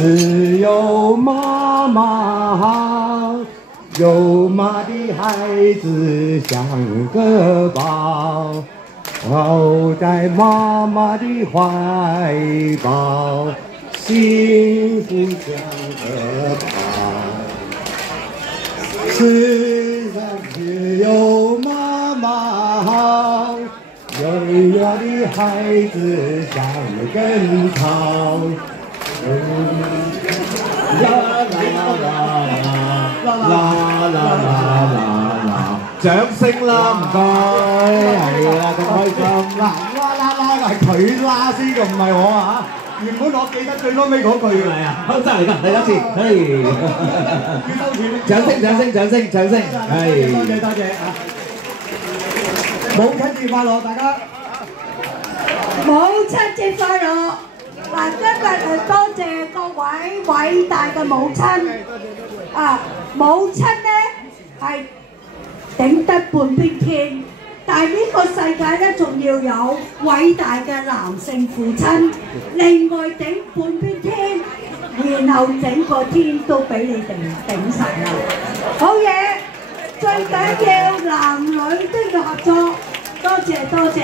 只有媽媽好，有媽的孩子像個寶，抱在媽媽的懷抱，幸福像個寶。世上只有媽媽好，有我的孩子像根草。啦啦啦，掌聲啦，唔該，係啦，咁開心。嗱，啦係佢啦先，就唔係我啊！原本我記得最多尾嗰句嘅係啊，好真嚟㗎，第一次，嘿，掌聲，係，多謝啊！母親節快樂，大家！母親節快樂！嗱，今日多謝各位偉大嘅母親。母親咧係頂得半邊天，但係呢個世界咧仲要有偉大嘅男性父親，另外頂半邊天，然後整個天都俾你哋頂晒啦。好嘢，最緊要男女都要合作。多謝。